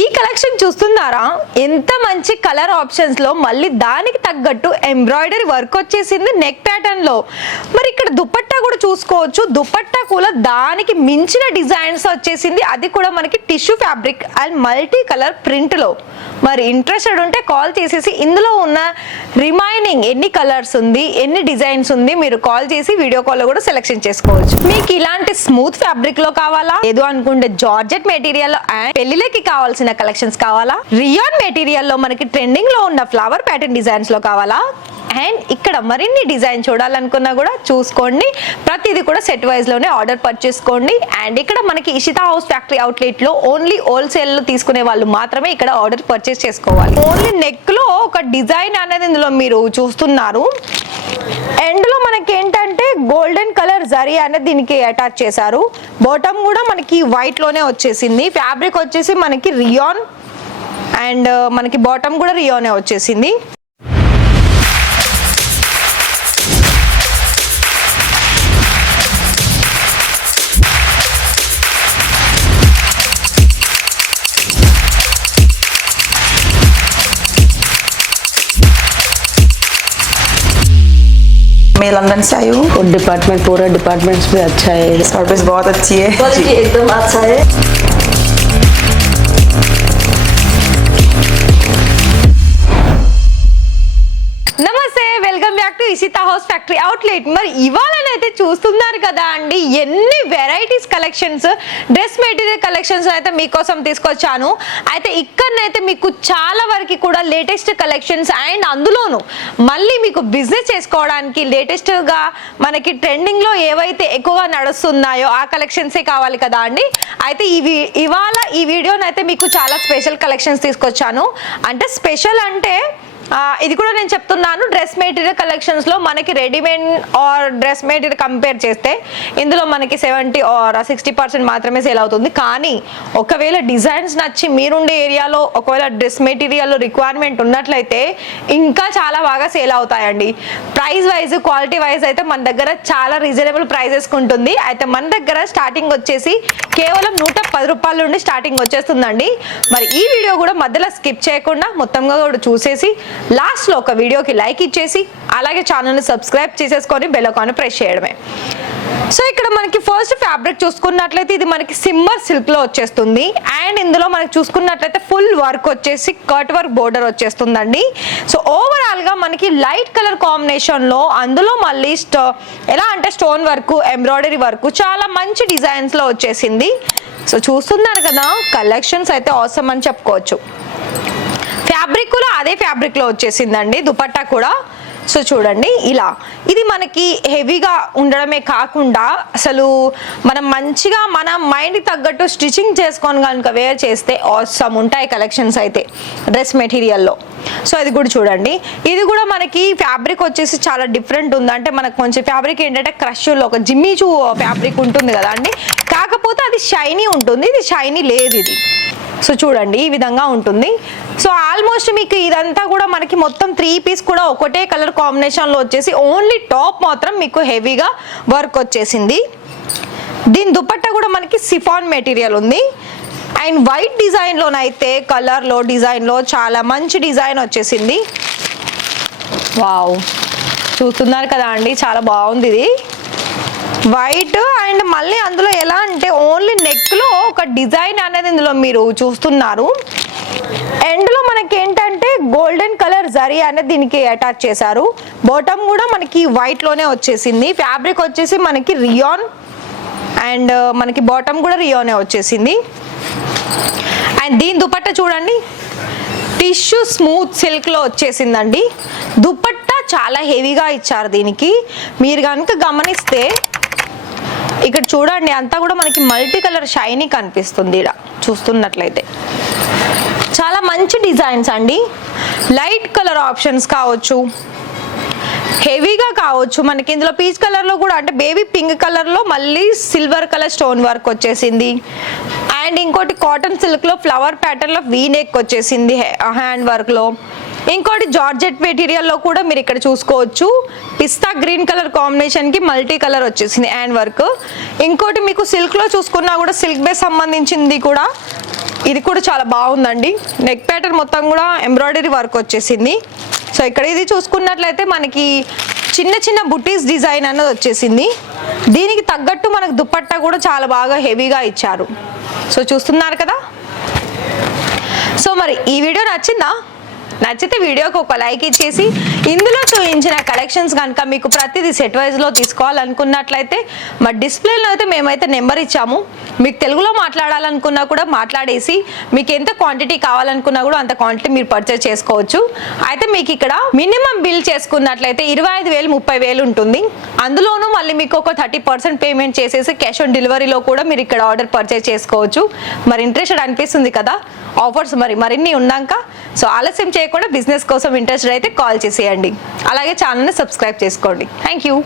ఈ కలెక్షన్ చూస్తున్నారా, ఎంత మంచి కలర్ ఆప్షన్స్ లో మళ్ళీ దానికి తగ్గట్టు ఎంబ్రాయిడరీ వర్క్ వచ్చేసింది నెక్ ప్యాటర్న్ లో. మరి ఇక్కడ దుపట్టా కూడా చూసుకోవచ్చు, దుపట్టా కూడా దానికి మించిన డిజైన్స్ వచ్చేసింది, అది కూడా మనకి tissue fabric and multi colour print లో. మరి ఇంట్రెస్టెడ్ ఉంటే కాల్ చేసేసి ఇందులో ఉన్న రిమైనింగ్ ఎన్ని కలర్స్ ఉంది, ఎన్ని డిజైన్స్ ఉంది మీరు కాల్ చేసి వీడియో కాల్ లో కూడా సెలెక్షన్ చేసుకోవచ్చు. మీకు ఇలాంటి స్మూత్ ఫ్యాబ్రిక్ లో కావాలా, లేదు అనుకుంటే జార్జెట్ మెటీరియల్ లో అండ్ పెళ్లిలకి కావాల్సిన కలెక్షన్స్ కావాలా, రియాన్ మెటీరియల్ లో మనకి ట్రెండింగ్ లో ఉన్న ఫ్లవర్ ప్యాటర్న్ డిజైన్స్ లో కావాలా, అండ్ ఇక్కడ మరిన్ని డిజైన్ చూడాలనుకున్నా కూడా చూసుకోండి. ప్రతిదీ కూడా సెట్ వైజ్ లోనే ఆర్డర్ పర్చేసుకోండి. అండ్ ఇక్కడ మనకి ఇషితా హౌస్ ఫ్యాక్టరీ అవుట్లెట్ లో ఓన్లీ హోల్సేల్ లో తీసుకునే వాళ్ళు మాత్రమే ఇక్కడ ఆర్డర్ పర్చేస్ చేసుకోవాలి. ఓన్లీ నెక్ లో ఒక డిజైన్ అనేది ఇందులో మీరు చూస్తున్నారు. ఎండ్ లో మనకి ఏంటంటే గోల్డెన్ కలర్ జరీ అనేది దీనికి అటాచ్ చేశారు. బాటమ్ కూడా మనకి వైట్ లోనే వచ్చేసింది. ఫ్యాబ్రిక్ వచ్చేసి మనకి రియాన్ అండ్ మనకి బాటమ్ కూడా రియానే వచ్చేసింది. मैं लंदन से आई हूँ। और डिपार्टमेंट पूरा डिपार्टमेंट्स भी अच्छा है, सर्विस बहुत अच्छी है, क्वालिटी एकदम अच्छा है। నమస్తే, welcome back to Ishita house factory outlet. మరి ఇవాళనైతే చూస్తున్నారు కదా అండి, ఎన్ని varieties collections, dress material collections అయితే మీకోసం తీసుకొచ్చాను. అయితే ఇక్కడనైతే మీకు చాలా వరకు కూడా లేటెస్ట్ కలెక్షన్స్ అండ్ అందులోను మళ్ళీ మీకు బిజినెస్ చేసుకోవడానికి లేటెస్ట్గా మనకి ట్రెండింగ్లో ఏవైతే ఎక్కువగా నడుస్తున్నాయో ఆ కలెక్షన్సే కావాలి కదా అండి. అయితే ఇవాళ ఈ వీడియోనైతే మీకు చాలా స్పెషల్ కలెక్షన్స్ తీసుకొచ్చాను. అంటే స్పెషల్ అంటే ఇది కూడా నేను చెప్తున్నాను, డ్రెస్ మెటీరియల్ కలెక్షన్స్ లో మనకి readymade or dress material compare చేస్తే ఇందులో మనకి 70 ఆర్ 60% మాత్రమే సేల్ అవుతుంది. కానీ ఒకవేళ డిజైన్స్ నచ్చి మీరుండే ఏరియాలో ఒకవేళ డ్రెస్ మెటీరియల్ రిక్వైర్మెంట్ ఉన్నట్లయితే ఇంకా చాలా బాగా సేల్ అవుతాయండి. ప్రైస్ వైజ్, క్వాలిటీ వైజ్ అయితే మన దగ్గర చాలా రీజనబుల్ ప్రైజెస్ ఉంటుంది. అయితే మన దగ్గర స్టార్టింగ్ వచ్చేసి కేవలం 110 రూపాయల నుండి స్టార్టింగ్ వచ్చేస్తుందండి. మరి ఈ వీడియో కూడా మధ్యలో స్కిప్ చేయకుండా మొత్తంగా కూడా చూసేసి లాస్ట్ లో ఒక వీడియోకి లైక్ ఇచ్చేసి అలాగే ఛానల్ని సబ్స్క్రైబ్ చేసేసుకొని బెల్ ఐకాన్ ప్రెస్ చేయడమే. సో ఇక్కడ మనకి ఫస్ట్ ఫ్యాబ్రిక్ చూసుకున్నట్లయితే ఇది మనకి సిమ్మర్ సిల్క్ లో వచ్చేస్తుంది. అండ్ ఇందులో మనకి చూసుకున్నట్లయితే ఫుల్ వర్క్ వచ్చేసి కట్ వర్క్ బోర్డర్ వచ్చేస్తుందండి. సో ఓవరాల్ గా మనకి లైట్ కలర్ కాంబినేషన్ లో అందులో మళ్ళీ ఎలా అంటే స్టోన్ వర్క్, ఎంబ్రాయిడరీ వర్క్ చాలా మంచి డిజైన్స్ లో వచ్చేసింది. సో చూస్తున్నారు కదా, కలెక్షన్స్ అయితే అవసరం అని చెప్పుకోవచ్చు. ఫ్యాబ్రిక్ కూడా అదే ఫ్యాబ్రిక్ లో వచ్చేసిందండి, దుపట్టా కూడా. సో చూడండి, ఇలా ఇది మనకి హెవీగా ఉండడమే కాకుండా అసలు మనం మంచిగా మన మైండ్కి తగ్గట్టు స్టిచ్చింగ్ చేసుకొని కనుక వేర్ చేస్తే ఆసమ్ ఉంటాయి కలెక్షన్స్ అయితే డ్రెస్ మెటీరియల్లో. సో ఇది కూడా చూడండి, ఇది కూడా మనకి ఫ్యాబ్రిక్ వచ్చేసి చాలా డిఫరెంట్ ఉంది. అంటే మనకు కొంచెం ఫ్యాబ్రిక్ ఏంటంటే క్రష్లో ఒక జిమ్మీచూ ఫ్యాబ్రిక్ ఉంటుంది కదా అండి, కాకపోతే అది షైనీ ఉంటుంది, ఇది షైనీ లేదు ఇది. సో చూడండి, ఈ విధంగా ఉంటుంది. సో ఆల్మోస్ట్ మీకు ఇదంతా కూడా మనకి మొత్తం 3 పీస్ కూడా ఒకటే కలర్ కాంబినేషన్లో వచ్చేసి ఓన్లీ టాప్ మాత్రం మీకు హెవీగా వర్క్ వచ్చేసింది. దీని దుపట్టా కూడా మనకి సిఫాన్ మెటీరియల్ ఉంది. అండ్ వైట్ డిజైన్లోనైతే కలర్లో డిజైన్లో చాలా మంచి డిజైన్ వచ్చేసింది. వావ్, చూస్తున్నారు కదా అండి, చాలా బాగుంది ఇది వైట్. అండ్ మళ్ళీ అందులో ఎలా అంటే ఓన్లీ నెక్ లో ఒక డిజైన్ అనేది ఇందులో మీరు చూస్తున్నారు. ఎండ్ లో మనకి ఏంటంటే గోల్డెన్ కలర్ జరీ అనేది దీనికి అటాచ్ చేశారు. బాటమ్ కూడా మనకి వైట్ లోనే వచ్చేసింది. ఫ్యాబ్రిక్ వచ్చేసి మనకి రియాన్ అండ్ మనకి బాటమ్ కూడా రియానే వచ్చేసింది. అండ్ దీని దుపట్టా చూడండి, టిష్యూ స్మూత్ సిల్క్ లో వచ్చేసిందండి. దుపట్టా చాలా హెవీగా ఇచ్చారు దీనికి. మీరు కనుక గమనిస్తే ఇక్కడ చూడండి, అంతా కూడా మనకి మల్టీ కలర్ షైనీ కనిపిస్తుంది. ఇలా చూస్తున్నట్లయితే చాలా మంచి డిజైన్స్ అండి. లైట్ కలర్ ఆప్షన్స్ కావచ్చు, హెవీగా కావచ్చు. మనకి ఇందులో పీచ్ కలర్ లో కూడా అంటే బేబీ పింక్ కలర్ లో మళ్ళీ సిల్వర్ కలర్ స్టోన్ వర్క్ వచ్చేసింది. అండ్ ఇంకోటి కాటన్ సిల్క్ లో ఫ్లవర్ ప్యాటర్న్ లో వీ నెక్ వచ్చేసింది హ్యాండ్ వర్క్ లో. ఇంకోటి జార్జెట్ మెటీరియల్ లో కూడా మీరు ఇక్కడ చూసుకోవచ్చు, పిస్తా గ్రీన్ కలర్ కాంబినేషన్ కి మల్టీ కలర్ వచ్చేసింది హ్యాండ్ వర్క్. ఇంకోటి మీకు సిల్క్ లో చూసుకున్నా కూడా సిల్క్ బేస్ సంబంధించింది కూడా ఇది కూడా చాలా బాగుందండి. నెక్ ప్యాటర్న్ మొత్తం కూడా ఎంబ్రాయిడరీ వర్క్ వచ్చేసింది. సో ఇక్కడ ఇది చూసుకున్నట్లయితే మనకి చిన్న చిన్న బుటీస్ డిజైన్ అన్నది వచ్చేసింది. దీనికి తగ్గట్టు మనకు దుపట్టా కూడా చాలా బాగా హెవీగా ఇచ్చారు. సో చూస్తున్నారు కదా. సో మరి ఈ వీడియో నచ్చితే వీడియోకి ఒక లైక్ ఇచ్చేసి ఇందులో చూపించిన కలెక్షన్స్ కనుక మీకు ప్రతిదీ సెట్ వైజ్లో తీసుకోవాలనుకున్నట్లయితే మా డిస్ప్లేలో అయితే మేమైతే నెంబర్ ఇచ్చాము. మీకు తెలుగులో మాట్లాడాలనుకున్నా కూడా మాట్లాడేసి మీకు ఎంత క్వాంటిటీ కావాలనుకున్నా కూడా అంత క్వాంటిటీ మీరు పర్చేస్ చేసుకోవచ్చు. అయితే మీకు ఇక్కడ మినిమం బిల్ చేసుకున్నట్లయితే 25,000 30,000 ఉంటుంది. అందులోనూ మళ్ళీ మీకు ఒక 30% పేమెంట్ చేసేసి క్యాష్ ఆన్ డెలివరీలో కూడా మీరు ఇక్కడ ఆర్డర్ పర్చేస్ చేసుకోవచ్చు. మరి ఇంట్రెస్టెడ్ అనిపిస్తుంది కదా ఆఫర్స్ మరిన్ని ఉన్నాక. సో ఆలస్యం చేయకుండా బిజినెస్ కోసం ఇంట్రెస్టెడ్ అయితే కాల్ చేసేయండి. అలాగే ఛానల్ని సబ్స్క్రైబ్ చేసుకోండి. Thank you.